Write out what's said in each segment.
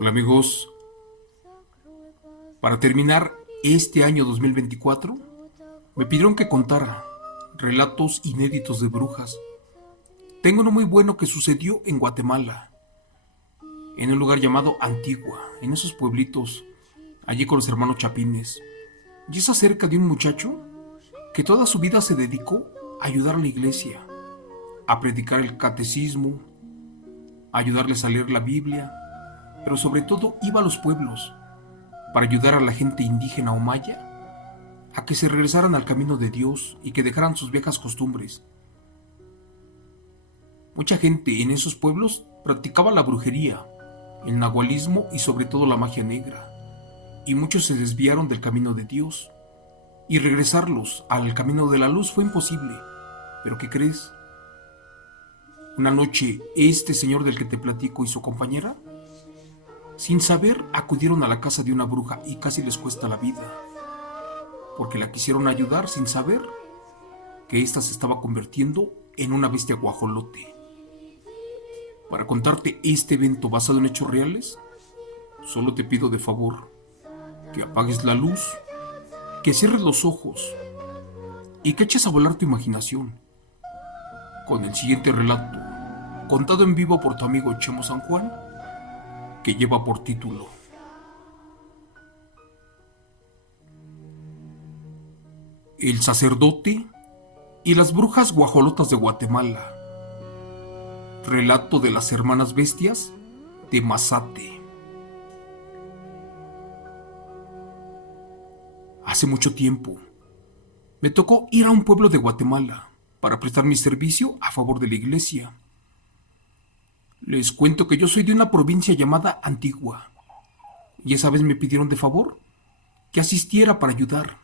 Hola amigos, para terminar este año 2024 me pidieron que contara relatos inéditos de brujas. Tengo uno muy bueno que sucedió en Guatemala, en un lugar llamado Antigua, en esos pueblitos, allí con los hermanos Chapines. Y es acerca de un muchacho que toda su vida se dedicó a ayudar a la iglesia, a predicar el catecismo, a ayudarles a leer la Biblia, pero sobre todo iba a los pueblos para ayudar a la gente indígena o maya a que se regresaran al camino de Dios y que dejaran sus viejas costumbres. Mucha gente en esos pueblos practicaba la brujería, el nahualismo y sobre todo la magia negra, y muchos se desviaron del camino de Dios, y regresarlos al camino de la luz fue imposible. Pero ¿qué crees? Una noche, este señor del que te platico y su compañera, sin saber, acudieron a la casa de una bruja y casi les cuesta la vida, porque la quisieron ayudar sin saber que ésta se estaba convirtiendo en una bestia guajolote. Para contarte este evento basado en hechos reales, solo te pido de favor que apagues la luz, que cierres los ojos y que eches a volar tu imaginación con el siguiente relato, contado en vivo por tu amigo Chemo San Juan, que lleva por título El sacerdote y las brujas guajolotas de Guatemala. Relato de las hermanas bestias de Mazate. Hace mucho tiempo, me tocó ir a un pueblo de Guatemala para prestar mi servicio a favor de la iglesia. Les cuento que yo soy de una provincia llamada Antigua, y esa vez me pidieron de favor que asistiera para ayudar,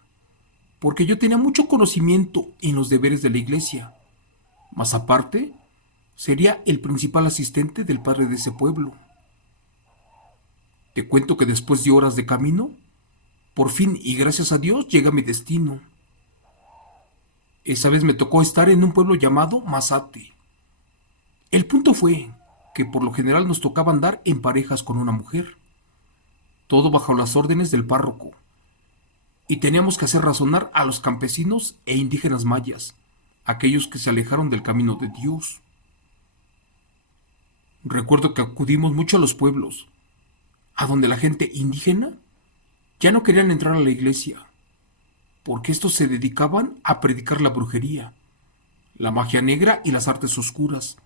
porque yo tenía mucho conocimiento en los deberes de la iglesia. Más aparte, sería el principal asistente del padre de ese pueblo. Te cuento que después de horas de camino, por fin y gracias a Dios llegué a mi destino. Esa vez me tocó estar en un pueblo llamado Mazate. El punto fue que por lo general nos tocaba andar en parejas con una mujer, todo bajo las órdenes del párroco, y teníamos que hacer razonar a los campesinos e indígenas mayas, aquellos que se alejaron del camino de Dios. Recuerdo que acudimos mucho a los pueblos, a donde la gente indígena ya no querían entrar a la iglesia, porque estos se dedicaban a predicar la brujería, la magia negra y las artes oscuras,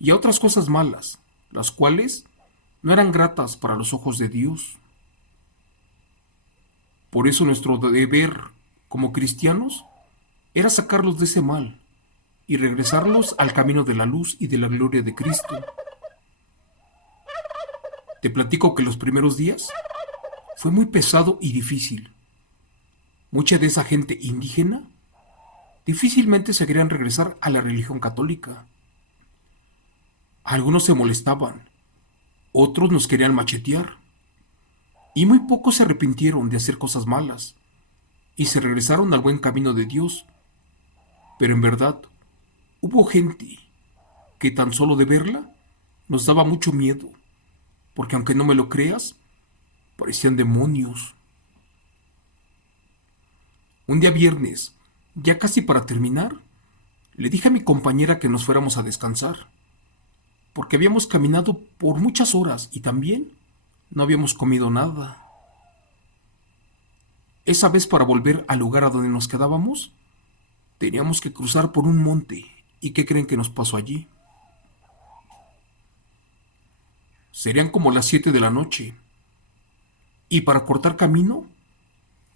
y a otras cosas malas, las cuales no eran gratas para los ojos de Dios. Por eso nuestro deber como cristianos era sacarlos de ese mal y regresarlos al camino de la luz y de la gloria de Cristo. Te platico que los primeros días fue muy pesado y difícil. Mucha de esa gente indígena difícilmente se querían regresar a la religión católica. Algunos se molestaban, otros nos querían machetear, y muy pocos se arrepintieron de hacer cosas malas y se regresaron al buen camino de Dios. Pero en verdad, hubo gente que tan solo de verla nos daba mucho miedo, porque aunque no me lo creas, parecían demonios. Un día viernes, ya casi para terminar, le dije a mi compañera que nos fuéramos a descansar, porque habíamos caminado por muchas horas y también no habíamos comido nada. Esa vez, para volver al lugar a donde nos quedábamos, teníamos que cruzar por un monte. ¿Y qué creen que nos pasó allí? Serían como las 7 de la noche, y para cortar camino,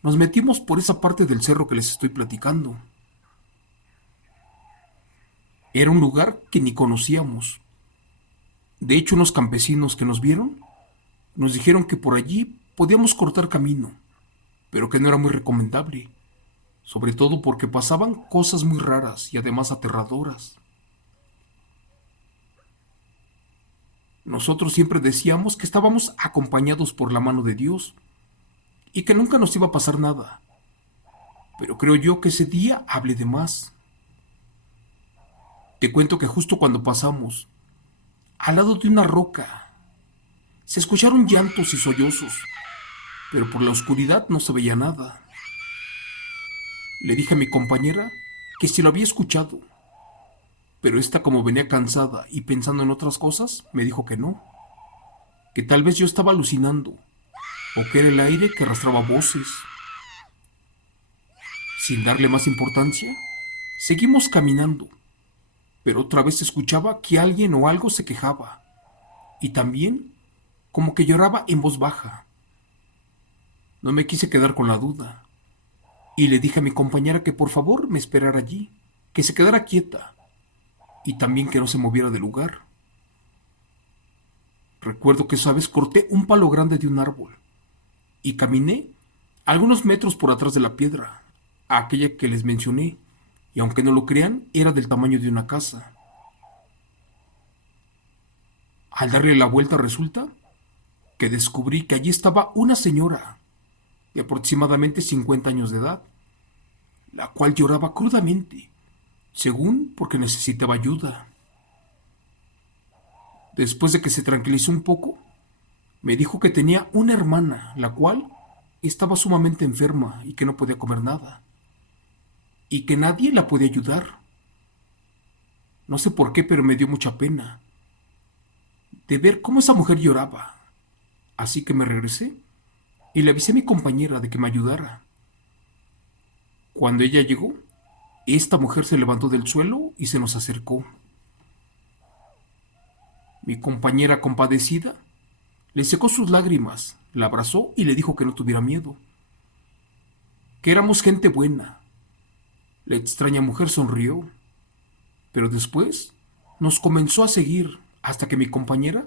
nos metimos por esa parte del cerro que les estoy platicando. Era un lugar que ni conocíamos. De hecho, unos campesinos que nos vieron nos dijeron que por allí podíamos cortar camino, pero que no era muy recomendable, sobre todo porque pasaban cosas muy raras y además aterradoras. Nosotros siempre decíamos que estábamos acompañados por la mano de Dios y que nunca nos iba a pasar nada, pero creo yo que ese día hablé de más. Te cuento que justo cuando pasamos, al lado de una roca, Se escucharon llantos y sollozos, pero por la oscuridad no se veía nada. Le dije a mi compañera que si lo había escuchado, pero esta, como venía cansada y pensando en otras cosas, me dijo que tal vez yo estaba alucinando, o que era el aire que arrastraba voces. Sin darle más importancia, seguimos caminando, pero otra vez escuchaba que alguien o algo se quejaba, y también como que lloraba en voz baja. No me quise quedar con la duda, y le dije a mi compañera que por favor me esperara allí, que se quedara quieta, y también que no se moviera del lugar. Recuerdo que esa vez corté un palo grande de un árbol, y caminé algunos metros por atrás de la piedra, a aquella que les mencioné, y aunque no lo crean, era del tamaño de una casa. Al darle la vuelta resulta que descubrí que allí estaba una señora de aproximadamente 50 años de edad, la cual lloraba crudamente, según porque necesitaba ayuda. Después de que se tranquilizó un poco, me dijo que tenía una hermana, la cual estaba sumamente enferma y que no podía comer nada, y que nadie la podía ayudar. No sé por qué, pero me dio mucha pena de ver cómo esa mujer lloraba. Así que me regresé y le avisé a mi compañera de que me ayudara. Cuando ella llegó, esta mujer se levantó del suelo y se nos acercó. Mi compañera, compadecida, le secó sus lágrimas, la abrazó y le dijo que no tuviera miedo, que éramos gente buena. La extraña mujer sonrió, pero después nos comenzó a seguir hasta que mi compañera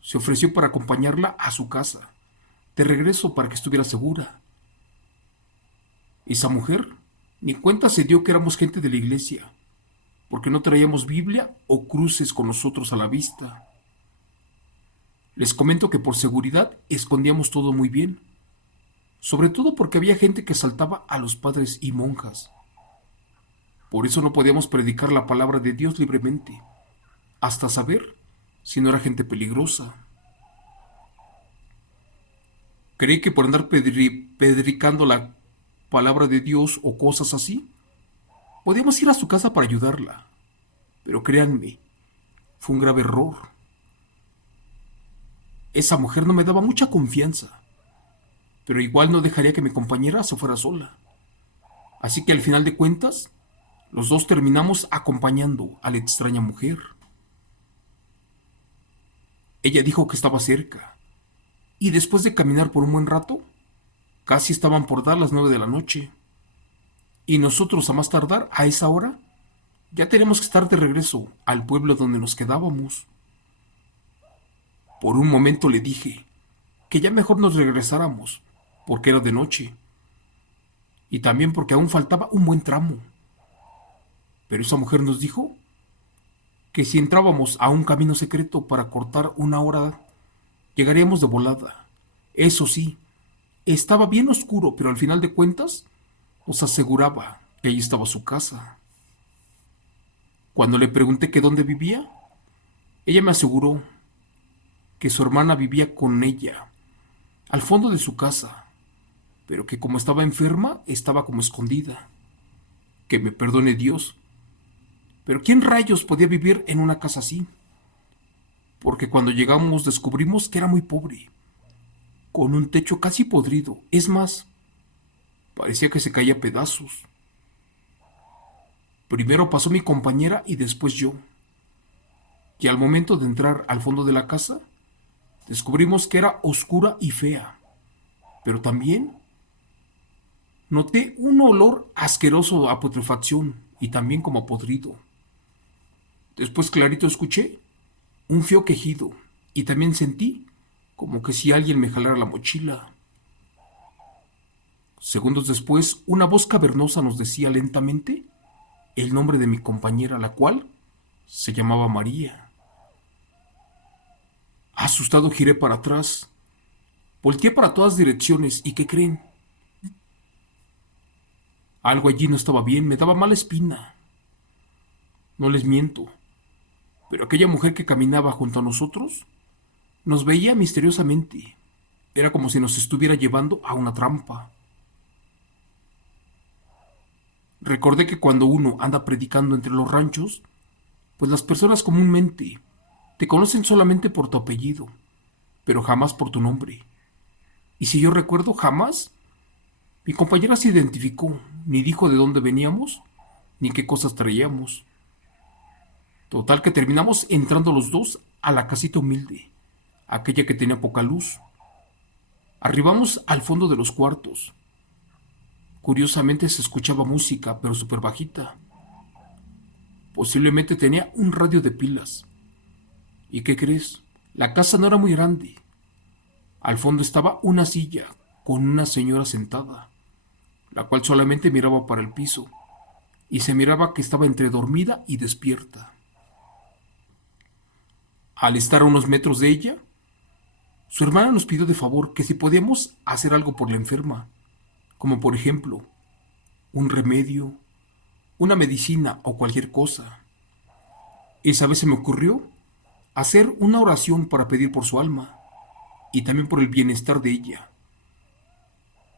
se ofreció para acompañarla a su casa, de regreso para que estuviera segura. Esa mujer ni cuenta se dio que éramos gente de la iglesia, porque no traíamos Biblia o cruces con nosotros a la vista. Les comento que por seguridad escondíamos todo muy bien, sobre todo porque había gente que asaltaba a los padres y monjas. Por eso no podíamos predicar la palabra de Dios libremente, hasta saber si no era gente peligrosa. Creí que por andar pedricando la palabra de Dios o cosas así, podíamos ir a su casa para ayudarla. Pero créanme, fue un grave error. Esa mujer no me daba mucha confianza, pero igual no dejaría que mi compañera se fuera sola. Así que al final de cuentas, los dos terminamos acompañando a la extraña mujer. Ella dijo que estaba cerca, y después de caminar por un buen rato, casi estaban por dar las 9 de la noche. Y nosotros, a más tardar, a esa hora, ya tenemos que estar de regreso al pueblo donde nos quedábamos. Por un momento le dije que ya mejor nos regresáramos, porque era de noche, y también porque aún faltaba un buen tramo. Pero esa mujer nos dijo que si entrábamos a un camino secreto para cortar una hora, llegaríamos de volada. Eso sí, estaba bien oscuro, pero al final de cuentas nos aseguraba que allí estaba su casa. Cuando le pregunté que dónde vivía, ella me aseguró que su hermana vivía con ella, al fondo de su casa, pero que como estaba enferma, estaba como escondida. Que me perdone Dios, pero ¿quién rayos podía vivir en una casa así? Porque cuando llegamos descubrimos que era muy pobre, con un techo casi podrido. Es más, parecía que se caía a pedazos. Primero pasó mi compañera y después yo. Y al momento de entrar al fondo de la casa, descubrimos que era oscura y fea. Pero también noté un olor asqueroso a putrefacción y también como a podrido. Después clarito escuché un feo quejido y también sentí como que si alguien me jalara la mochila. Segundos después, una voz cavernosa nos decía lentamente el nombre de mi compañera, la cual se llamaba María. Asustado giré para atrás, volteé para todas direcciones y ¿qué creen? Algo allí no estaba bien, me daba mala espina. No les miento, pero aquella mujer que caminaba junto a nosotros Nos veía misteriosamente. Era como si nos estuviera llevando a una trampa. Recordé que cuando uno anda predicando entre los ranchos, pues las personas comúnmente te conocen solamente por tu apellido, pero jamás por tu nombre. Y si yo recuerdo, jamás mi compañera se identificó, ni dijo de dónde veníamos, ni qué cosas traíamos. Total que terminamos entrando los dos a la casita humilde, aquella que tenía poca luz. Arribamos al fondo de los cuartos. Curiosamente se escuchaba música, pero súper bajita. Posiblemente tenía un radio de pilas. ¿Y qué crees? La casa no era muy grande. Al fondo estaba una silla con una señora sentada, la cual solamente miraba para el piso, y se miraba que estaba entre dormida y despierta. Al estar a unos metros de ella, su hermana nos pidió de favor que si podíamos hacer algo por la enferma, como por ejemplo, un remedio, una medicina o cualquier cosa. Esa vez se me ocurrió hacer una oración para pedir por su alma y también por el bienestar de ella.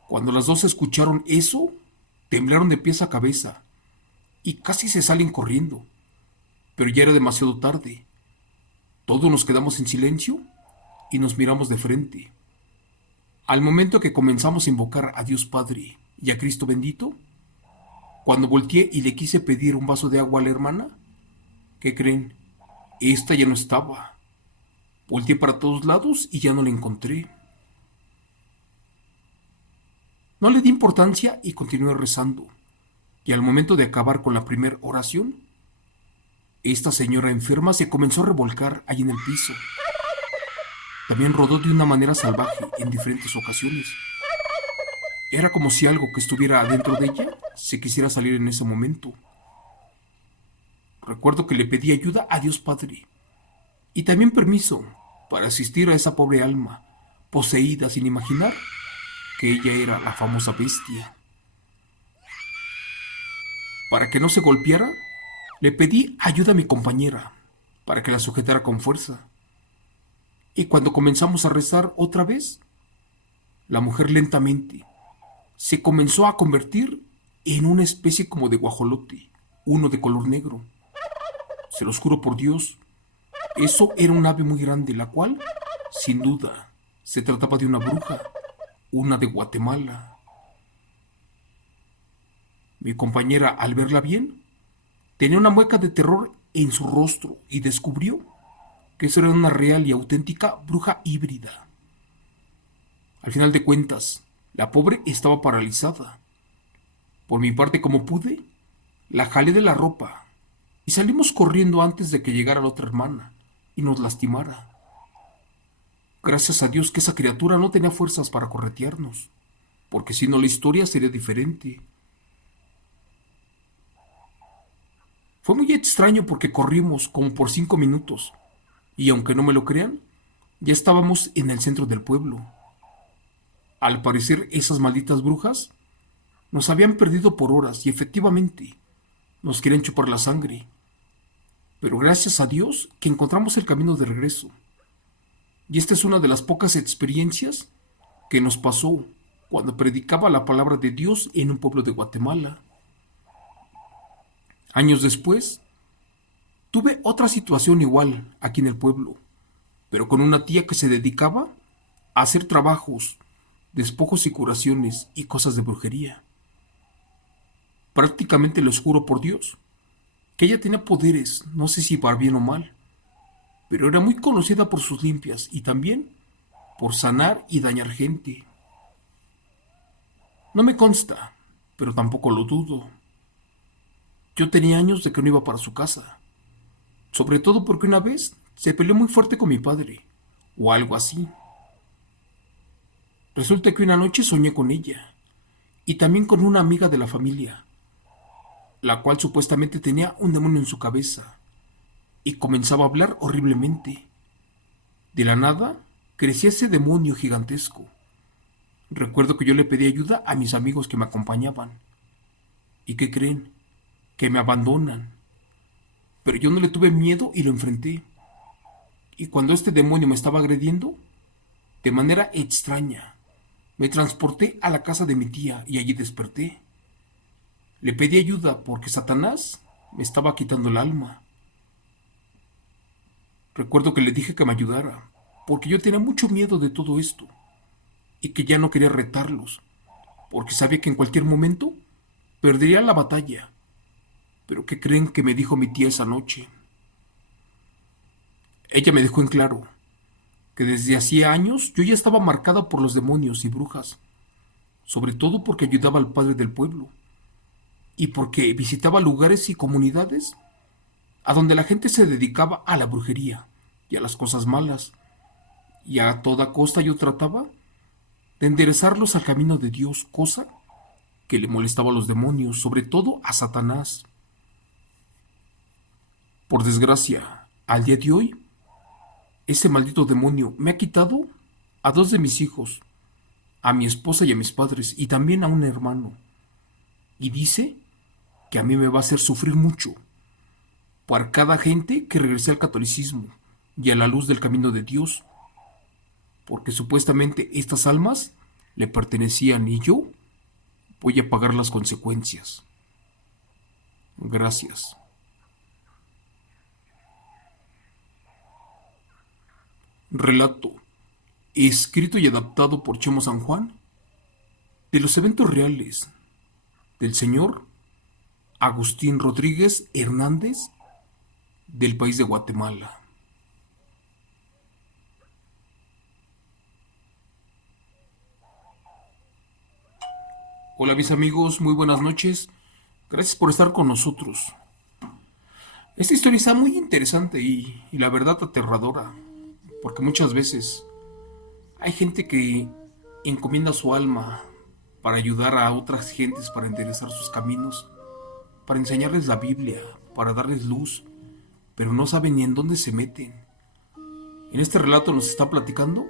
Cuando las dos escucharon eso, temblaron de pies a cabeza y casi se salen corriendo, pero ya era demasiado tarde. Todos nos quedamos en silencio y nos miramos de frente. Al momento que comenzamos a invocar a Dios Padre y a Cristo bendito, cuando volteé y le quise pedir un vaso de agua a la hermana, ¿qué creen? Esta ya no estaba. Volteé para todos lados y ya no la encontré. No le di importancia y continué rezando. Y al momento de acabar con la primera oración, esta señora enferma se comenzó a revolcar allí en el piso. También rodó de una manera salvaje en diferentes ocasiones. Era como si algo que estuviera dentro de ella se quisiera salir en ese momento. Recuerdo que le pedí ayuda a Dios Padre y también permiso para asistir a esa pobre alma, poseída sin imaginar que ella era la famosa bestia. Para que no se golpeara, le pedí ayuda a mi compañera, para que la sujetara con fuerza. Y cuando comenzamos a rezar otra vez, la mujer lentamente se comenzó a convertir en una especie como de guajolote, uno de color negro. Se los juro por Dios, eso era un ave muy grande, la cual, sin duda, se trataba de una bruja, una de Guatemala. Mi compañera, al verla bien, tenía una mueca de terror en su rostro y descubrió que eso era una real y auténtica bruja híbrida. Al final de cuentas, la pobre estaba paralizada. Por mi parte, como pude, la jalé de la ropa y salimos corriendo antes de que llegara la otra hermana y nos lastimara. Gracias a Dios que esa criatura no tenía fuerzas para corretearnos, porque si no la historia sería diferente. Fue muy extraño porque corrimos como por 5 minutos y aunque no me lo crean, ya estábamos en el centro del pueblo. Al parecer esas malditas brujas nos habían perdido por horas y efectivamente nos querían chupar la sangre. Pero gracias a Dios que encontramos el camino de regreso. Y esta es una de las pocas experiencias que nos pasó cuando predicaba la palabra de Dios en un pueblo de Guatemala. Años después, tuve otra situación igual aquí en el pueblo, pero con una tía que se dedicaba a hacer trabajos, despojos y curaciones y cosas de brujería. Prácticamente les juro por Dios que ella tenía poderes, no sé si para bien o mal, pero era muy conocida por sus limpias y también por sanar y dañar gente. No me consta, pero tampoco lo dudo. Yo tenía años de que no iba para su casa, sobre todo porque una vez se peleó muy fuerte con mi padre, o algo así. Resulta que una noche soñé con ella, y también con una amiga de la familia, la cual supuestamente tenía un demonio en su cabeza, y comenzaba a hablar horriblemente. De la nada, crecía ese demonio gigantesco. Recuerdo que yo le pedí ayuda a mis amigos que me acompañaban. ¿Y qué creen? Que me abandonan. Pero yo no le tuve miedo y lo enfrenté. Y cuando este demonio me estaba agrediendo, de manera extraña, me transporté a la casa de mi tía y allí desperté. Le pedí ayuda porque Satanás me estaba quitando el alma. Recuerdo que le dije que me ayudara, porque yo tenía mucho miedo de todo esto y que ya no quería retarlos, porque sabía que en cualquier momento perdería la batalla. Pero ¿qué creen que me dijo mi tía esa noche? Ella me dejó en claro que desde hacía años yo ya estaba marcada por los demonios y brujas, sobre todo porque ayudaba al padre del pueblo y porque visitaba lugares y comunidades a donde la gente se dedicaba a la brujería y a las cosas malas, y a toda costa yo trataba de enderezarlos al camino de Dios, cosa que le molestaba a los demonios, sobre todo a Satanás. Por desgracia, al día de hoy, ese maldito demonio me ha quitado a dos de mis hijos, a mi esposa y a mis padres, y también a un hermano, y dice que a mí me va a hacer sufrir mucho por cada gente que regrese al catolicismo y a la luz del camino de Dios, porque supuestamente estas almas le pertenecían y yo voy a pagar las consecuencias. Gracias. Relato, escrito y adaptado por Chemo San Juan, de los eventos reales del señor Agustín Rodríguez Hernández del país de Guatemala. Hola mis amigos, muy buenas noches. Gracias por estar con nosotros. Esta historia está muy interesante y la verdad aterradora, porque muchas veces hay gente que encomienda su alma para ayudar a otras gentes, para enderezar sus caminos, para enseñarles la Biblia, para darles luz, pero no saben ni en dónde se meten. En este relato nos está platicando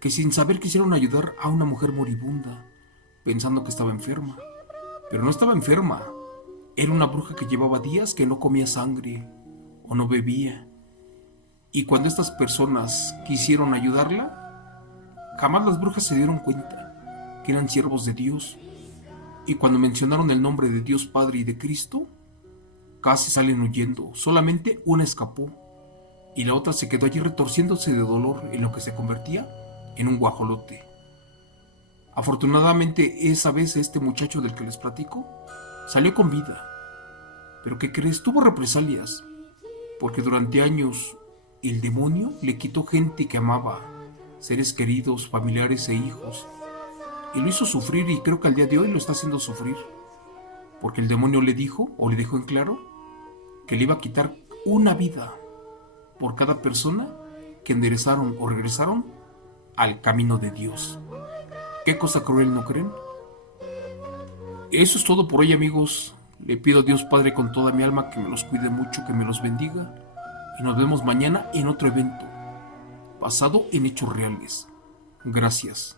que sin saber quisieron ayudar a una mujer moribunda, pensando que estaba enferma, pero no estaba enferma. Era una bruja que llevaba días que no comía sangre o no bebía. Y cuando estas personas quisieron ayudarla, jamás las brujas se dieron cuenta que eran siervos de Dios. Y cuando mencionaron el nombre de Dios Padre y de Cristo, casi salen huyendo. Solamente una escapó y la otra se quedó allí retorciéndose de dolor en lo que se convertía en un guajolote. Afortunadamente esa vez este muchacho del que les platico salió con vida. Pero ¿qué crees? Tuvo represalias, porque durante años el demonio le quitó gente que amaba, seres queridos, familiares e hijos, y lo hizo sufrir, y creo que al día de hoy lo está haciendo sufrir, porque el demonio le dijo, o le dejó en claro, que le iba a quitar una vida por cada persona que enderezaron o regresaron al camino de Dios. ¿Qué cosa cruel, no creen? Eso es todo por hoy, amigos. Le pido a Dios Padre con toda mi alma que me los cuide mucho, que me los bendiga, y nos vemos mañana en otro evento basado en hechos reales. Gracias.